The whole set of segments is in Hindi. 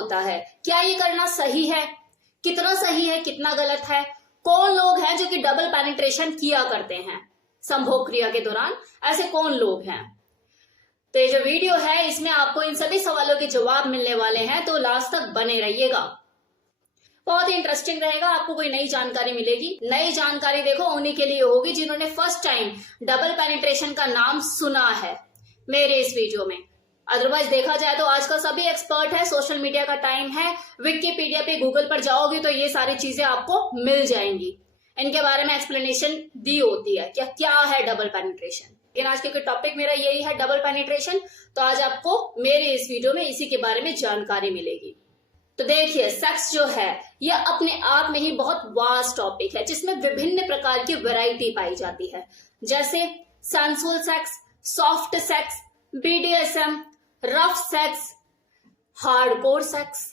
होता है, क्या ये करना सही है, कितना सही है, कितना गलत है, कौन लोग हैं जो कि डबल पेनिट्रेशन किया करते हैं संभोग क्रिया के दौरान, ऐसे कौन लोग हैं। तो ये जो वीडियो है इसमें आपको इन सभी सवालों के जवाब मिलने वाले हैं, तो लास्ट तक बने रहिएगा, बहुत ही इंटरेस्टिंग रहेगा, आपको कोई नई जानकारी मिलेगी। नई जानकारी देखो उन्हीं के लिए होगी जिन्होंने फर्स्ट टाइम डबल पेनिट्रेशन का नाम सुना है मेरे इस वीडियो में। अदरवाइज देखा जाए तो आजकल सभी एक्सपर्ट है, सोशल मीडिया का टाइम है, विकिपीडिया पे गूगल पर जाओगे तो ये सारी चीजें आपको मिल जाएंगी, इनके बारे में एक्सप्लेनेशन दी होती है क्या क्या है डबल पेनिट्रेशन। लेकिन आज के टॉपिक मेरा यही है डबल पेनिट्रेशन, तो आज आपको मेरे इस वीडियो में इसी के बारे में जानकारी मिलेगी। तो देखिए, सेक्स जो है यह अपने आप में ही बहुत वास्ट टॉपिक है जिसमें विभिन्न प्रकार की वैरायटी पाई जाती है, जैसे sensual sex, soft sex, BDSM, rough sex, hardcore sex.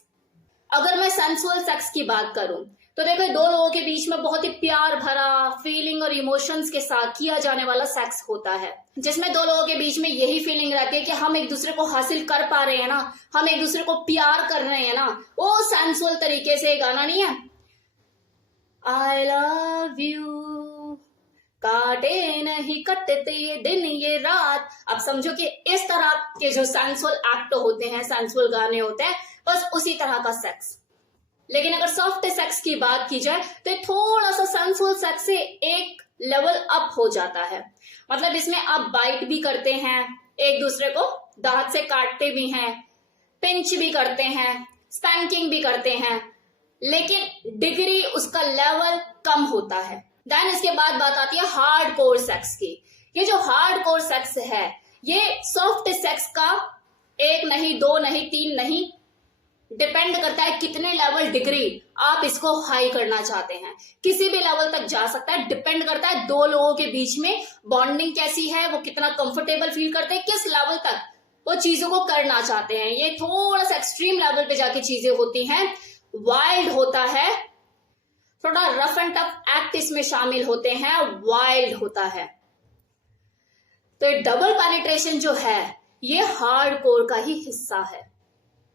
अगर मैं सेंसुअल सेक्स की बात करूं तो देखो, दो लोगों के बीच में बहुत ही प्यार भरा फीलिंग और इमोशंस के साथ किया जाने वाला सेक्स होता है, जिसमें दो लोगों के बीच में यही फीलिंग रहती है कि हम एक दूसरे को हासिल कर पा रहे हैं ना, हम एक दूसरे को प्यार कर रहे हैं ना। वो सेंसुअल तरीके से गाना नहीं है, आई लव यू, काटे नहीं कटते ये दिन ये रात। अब समझो कि इस तरह के जो सेंसुअल एक्ट होते हैं, सेंसुअल गाने होते हैं, बस उसी तरह का सेक्स। लेकिन अगर सॉफ्ट सेक्स की बात की जाए तो थोड़ा सा सेंसुअल सेक्स से एक लेवल अप हो जाता है। मतलब इसमें आप बाइट भी करते हैं, एक दूसरे को दांत से काटते भी हैं, पिंच भी करते हैं, स्पैंकिंग भी करते हैं, लेकिन डिग्री उसका लेवल कम होता है। देन इसके बाद बात आती है हार्डकोर सेक्स की। ये जो हार्डकोर सेक्स है ये सॉफ्ट सेक्स का एक नहीं, दो नहीं, तीन नहीं, डिपेंड करता है कितने लेवल डिग्री आप इसको हाई करना चाहते हैं। किसी भी लेवल तक जा सकता है, डिपेंड करता है दो लोगों के बीच में बॉन्डिंग कैसी है, वो कितना कंफर्टेबल फील करते हैं, किस लेवल तक वो चीजों को करना चाहते हैं। ये थोड़ा सा एक्सट्रीम लेवल पे जाके चीजें होती हैं, वाइल्ड होता है, थोड़ा रफ एंड टफ एक्ट इसमें शामिल होते हैं, वाइल्ड होता है। तो डबल पेनिट्रेशन जो है ये हार्डकोर का ही हिस्सा है,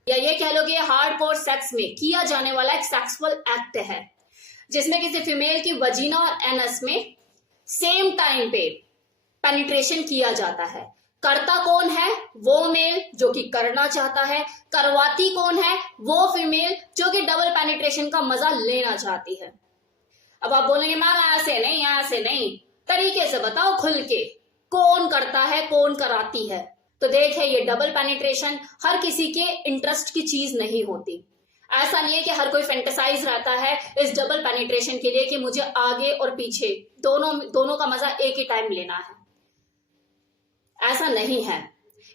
या ये कह लो कि हार्डकोर सेक्स में किया जाने वाला एक सेक्सुअल एक्ट है जिसमें किसी फीमेल की वजीना और एनस में सेम टाइम पे पेनिट्रेशन किया जाता है। करता कौन है? वो मेल जो कि करना चाहता है। करवाती कौन है? वो फीमेल जो कि डबल पेनिट्रेशन का मजा लेना चाहती है। अब आप बोलेंगे मैम ऐसे नहीं, ऐसे नहीं, तरीके से बताओ खुल के, कौन करता है, कौन कराती है। तो देखे, ये डबल पेनिट्रेशन हर किसी के इंटरेस्ट की चीज नहीं होती। ऐसा नहीं है कि हर कोई फैंटेसाइज रहता है इस डबल पेनिट्रेशन के लिए कि मुझे आगे और पीछे दोनों का मजा एक ही टाइम लेना है, ऐसा नहीं है।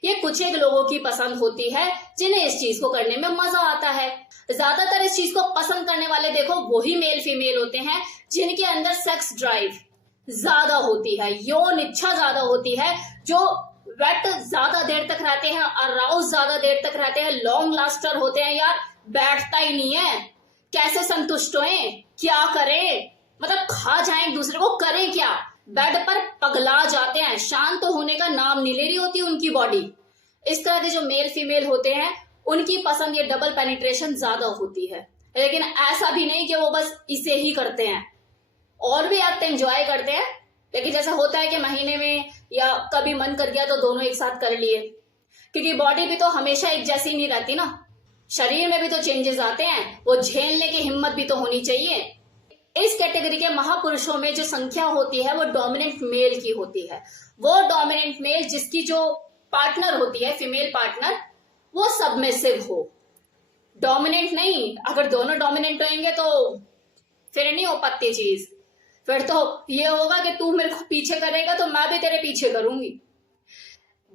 ये कुछ एक लोगों की पसंद होती है जिन्हें इस चीज को करने में मजा आता है। ज्यादातर इस चीज को पसंद करने वाले देखो वही मेल फीमेल होते हैं जिनके अंदर सेक्स ड्राइव ज्यादा होती है, यौन इच्छा ज्यादा होती है, जो वेट ज्यादा देर तक रहते हैं, अराउज ज्यादा देर तक रहते हैं, लॉन्ग लास्टर होते हैं। यार बैठता ही नहीं है, कैसे संतुष्ट होए, क्या करें, मतलब खा जाए एक दूसरे को, करें क्या, बेड पर पगला जाते हैं, शांत तो होने का नाम नहीं ले रही होती उनकी बॉडी। इस तरह के जो मेल फीमेल होते हैं उनकी पसंद ये डबल पेनिट्रेशन ज्यादा होती है। लेकिन ऐसा भी नहीं कि वो बस इसे ही करते हैं, और भी एक्ट एंजॉय करते हैं। लेकिन जैसा होता है कि महीने में या कभी मन कर गया तो दोनों एक साथ कर लिए, क्योंकि बॉडी भी तो हमेशा एक जैसी नहीं रहती ना, शरीर में भी तो चेंजेस आते हैं, वो झेलने की हिम्मत भी तो होनी चाहिए। इस कैटेगरी के महापुरुषों में जो संख्या होती है वो डोमिनेंट मेल की होती है। वो डोमिनेंट मेल जिसकी जो पार्टनर होती है, फीमेल पार्टनर, वो सबमिसिव हो, डोमिनेंट नहीं। अगर दोनों डोमिनेंट होंगे तो फिर नहीं हो पाती चीज, फिर तो ये होगा कि तू मेरे को पीछे करेगा तो मैं भी तेरे पीछे करूंगी।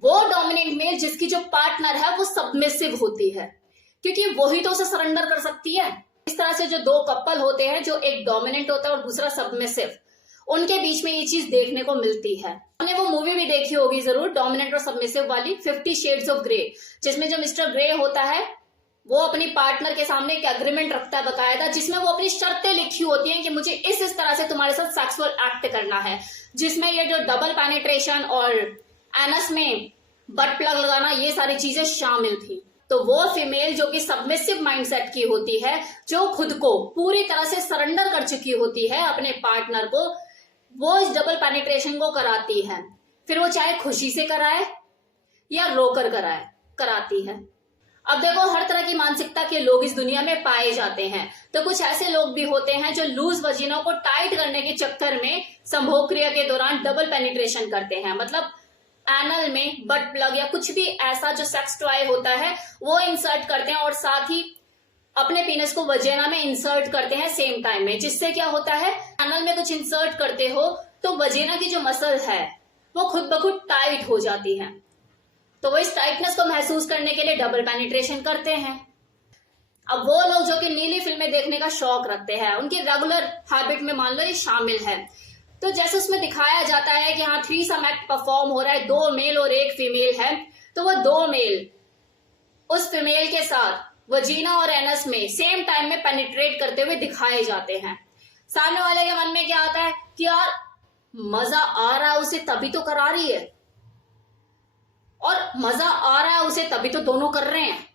वो डोमिनेंट मेल जिसकी जो पार्टनर है वो सबमिसिव होती है, क्योंकि वही तो उसे सरेंडर कर सकती है। इस तरह से जो दो कपल होते हैं, जो एक डोमिनेंट होता है और दूसरा सबमिसिव, उनके बीच में ये चीज देखने को मिलती है। हमने वो मूवी भी देखी होगी जरूर, डोमिनेंट और सबमिसिव वाली, 50 शेड्स ऑफ ग्रे, जिसमें जो मिस्टर ग्रे होता है वो अपनी पार्टनर के सामने एक एग्रीमेंट रखता है बकायदा, जिसमें वो अपनी शर्तें लिखी होती हैं कि मुझे इस तरह से तुम्हारे साथ सेक्सुअल एक्ट करना है, जिसमें ये जो डबल पेनिट्रेशन और एनस में बट प्लग लगाना, ये सारी चीजें शामिल थी। तो वो फीमेल जो कि सबमिसिव माइंडसेट की होती है, जो खुद को पूरी तरह से सरेंडर कर चुकी होती है अपने पार्टनर को, वो इस डबल पेनिट्रेशन को कराती है। फिर वो चाहे खुशी से कराए या रोकर कराती है। अब देखो, हर तरह की मानसिकता के लोग इस दुनिया में पाए जाते हैं। तो कुछ ऐसे लोग भी होते हैं जो लूज वजीना को टाइट करने के चक्कर में संभोग क्रिया के दौरान डबल पेनिट्रेशन करते हैं। मतलब एनल में बट प्लग या कुछ भी ऐसा जो सेक्स टॉय होता है वो इंसर्ट करते हैं और साथ ही अपने पीनस को वजीना में इंसर्ट करते हैं सेम टाइम में। जिससे क्या होता है, एनल में कुछ इंसर्ट करते हो तो वजीना की जो मसल है वो खुद ब खुद टाइट हो जाती है। तो वो इस टाइटनेस को महसूस करने के लिए डबल पेनिट्रेशन करते हैं। अब वो लोग जो कि नीली फिल्में देखने का शौक रखते हैं, उनकी रेगुलर हैबिट में मान लो ये शामिल है। तो जैसे उसमें दिखाया जाता है कि हाँ, थ्रीसम एक्ट परफॉर्म हो रहा है, 2 मेल और 1 फीमेल है, तो वो 2 मेल उस फीमेल के साथ वजीना और एनस में सेम टाइम में पेनिट्रेट करते हुए दिखाए जाते हैं। सामने वाले के मन में क्या आता है कि यार मजा आ रहा है उसे तभी तो करा रही है, और मजा आ रहा है उसे तभी तो दोनों कर रहे हैं।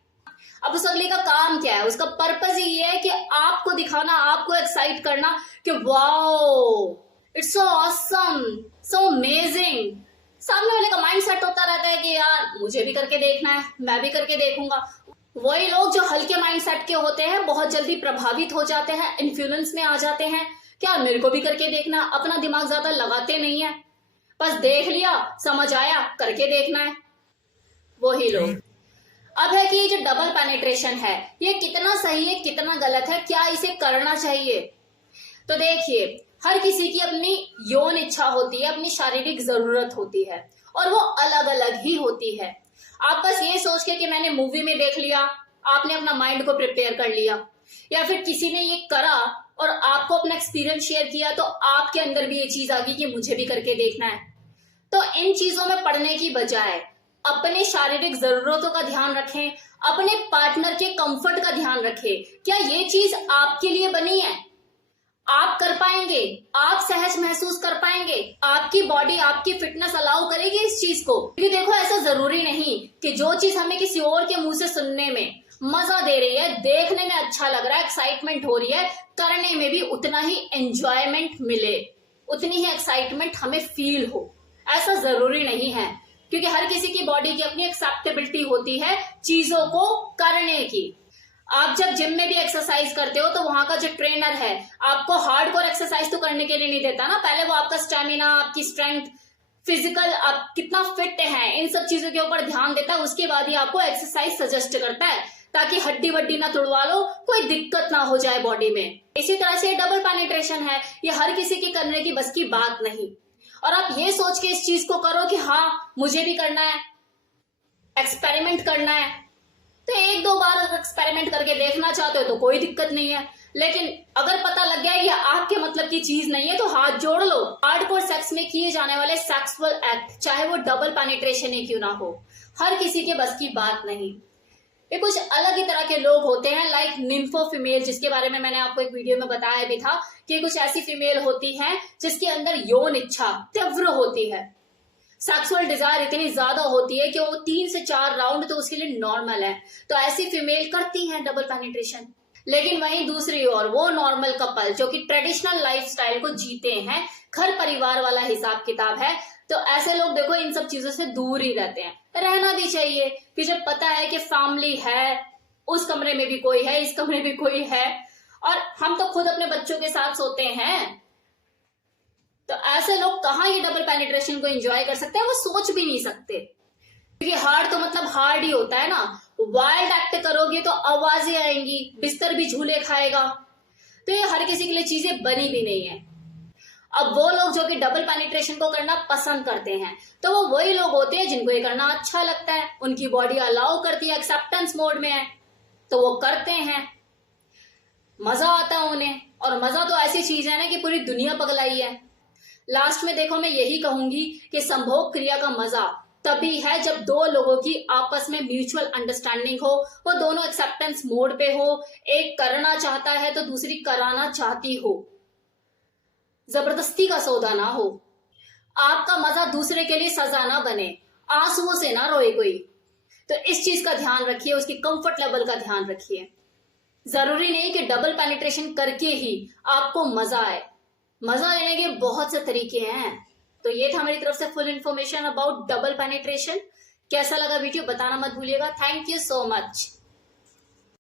अब उस अगले का काम क्या है, उसका पर्पस ही ये है कि आपको दिखाना, आपको एक्साइट करना कि wow it's so awesome, so amazing. सामने वाले का माइंड सेट होता रहता है कि यार मुझे भी करके देखना है, मैं भी करके देखूंगा। वही लोग जो हल्के माइंड सेट के होते हैं बहुत जल्दी प्रभावित हो जाते हैं, इन्फ्लुएंस में आ जाते हैं, क्या मेरे को भी करके देखना, अपना दिमाग ज्यादा लगाते नहीं है, बस देख लिया समझ आया करके देखना है, वही लोग। अब है कि ये जो डबल पेनिट्रेशन है ये कितना सही है कितना गलत है, क्या इसे करना चाहिए। तो देखिए, हर किसी की अपनी यौन इच्छा होती है, अपनी शारीरिक जरूरत होती है और वो अलग अलग ही होती है। आप बस ये सोच के कि मैंने मूवी में देख लिया, आपने अपना माइंड को प्रिपेयर कर लिया, या फिर किसी ने ये करा और आपको अपना एक्सपीरियंस शेयर किया तो आपके अंदर भी ये चीज आ गई कि मुझे भी करके देखना है। तो इन चीजों में पड़ने की बजाय अपने शारीरिक जरूरतों का ध्यान रखें, अपने पार्टनर के कंफर्ट का ध्यान रखें। क्या ये चीज आपके लिए बनी है, आप कर पाएंगे, आप सहज महसूस कर पाएंगे, आपकी बॉडी आपकी फिटनेस अलाउ करेगी इस चीज को। क्योंकि देखो, ऐसा जरूरी नहीं कि जो चीज हमें किसी और के मुंह से सुनने में मजा दे रही है, देखने में अच्छा लग रहा है, एक्साइटमेंट हो रही है, करने में भी उतना ही एंजॉयमेंट मिले, उतनी ही एक्साइटमेंट हमें फील हो, ऐसा जरूरी नहीं है। क्योंकि हर किसी की बॉडी की अपनी एक्सेप्टेबिलिटी होती है चीजों को करने की। आप जब जिम में भी एक्सरसाइज करते हो तो वहां का जो ट्रेनर है आपको हार्डकोर एक्सरसाइज तो करने के लिए नहीं देता ना, पहले वो आपका स्टेमिना, आपकी स्ट्रेंथ, फिजिकल, आप कितना फिट है, इन सब चीजों के ऊपर ध्यान देता है। उसके बाद ही आपको एक्सरसाइज सजेस्ट करता है ताकि हड्डी वड्डी ना तुड़वा लो, कोई दिक्कत ना हो जाए बॉडी में। इसी तरह से डबल पेनिट्रेशन है, ये हर किसी की करने की बस की बात नहीं। और आप ये सोच के इस चीज को करो कि हाँ मुझे भी करना है, एक्सपेरिमेंट करना है, तो 1-2 बार अगर एक्सपेरिमेंट करके देखना चाहते हो तो कोई दिक्कत नहीं है। लेकिन अगर पता लग गया ये आपके मतलब की चीज नहीं है तो हाथ जोड़ लो। हार्डकोर सेक्स में किए जाने वाले सेक्सुअल एक्ट, चाहे वो डबल पेनिट्रेशन ही क्यों ना हो, हर किसी के बस की बात नहीं। ये कुछ अलग ही तरह के लोग होते हैं, लाइक निम्फो फीमेल, जिसके बारे में मैंने आपको एक वीडियो में बताया भी था कि कुछ ऐसी फीमेल होती हैं जिसके अंदर यौन इच्छा तीव्र होती है, सेक्सुअल डिजायर इतनी ज्यादा होती है कि वो 3 से 4 राउंड तो उसके लिए नॉर्मल है। तो ऐसी फीमेल करती हैं डबल पेनिट्रेशन। लेकिन वहीं दूसरी ओर वो नॉर्मल कपल जो कि ट्रेडिशनल लाइफस्टाइल को जीते हैं, घर परिवार वाला हिसाब किताब है, तो ऐसे लोग देखो इन सब चीजों से दूर ही रहते हैं। रहना भी चाहिए कि जब पता है कि फैमिली है, उस कमरे में भी कोई है, इस कमरे में कोई है, और हम तो खुद अपने बच्चों के साथ सोते हैं, तो ऐसे लोग कहाँ ये डबल पेनिट्रेशन को एंजॉय कर सकते हैं, वो सोच भी नहीं सकते। क्योंकि हार्ड तो मतलब हार्ड ही होता है ना, वाइल्ड एक्ट करोगे तो आवाजें आएंगी, बिस्तर भी झूले खाएगा, तो ये हर किसी के लिए चीजें बनी भी नहीं है। अब वो लोग जो कि डबल पेनिट्रेशन को करना पसंद करते हैं, तो वो वही लोग होते हैं जिनको ये करना अच्छा लगता है, उनकी बॉडी अलाउ करती है, एक्सेप्टेंस मोड में है, तो वो करते हैं, मजा आता है उन्हें। और मजा तो ऐसी चीज है ना कि पूरी दुनिया पगलाई है। लास्ट में देखो, मैं यही कहूंगी कि संभोग क्रिया का मजा तभी है जब 2 लोगों की आपस में म्यूचुअल अंडरस्टैंडिंग हो, वो दोनों एक्सेप्टेंस मोड पे हो, एक करना चाहता है तो दूसरी कराना चाहती हो, जबरदस्ती का सौदा ना हो। आपका मजा दूसरे के लिए सजा ना बने, आंसुओं से ना रोए कोई, तो इस चीज का ध्यान रखिए, उसकी कंफर्ट लेवल का ध्यान रखिए। जरूरी नहीं कि डबल पेनिट्रेशन करके ही आपको मजा आए, मजा लेने के बहुत से तरीके हैं। तो ये था मेरी तरफ से full information about double penetration. कैसा लगा वीडियो बताना मत भूलिएगा। Thank you so much.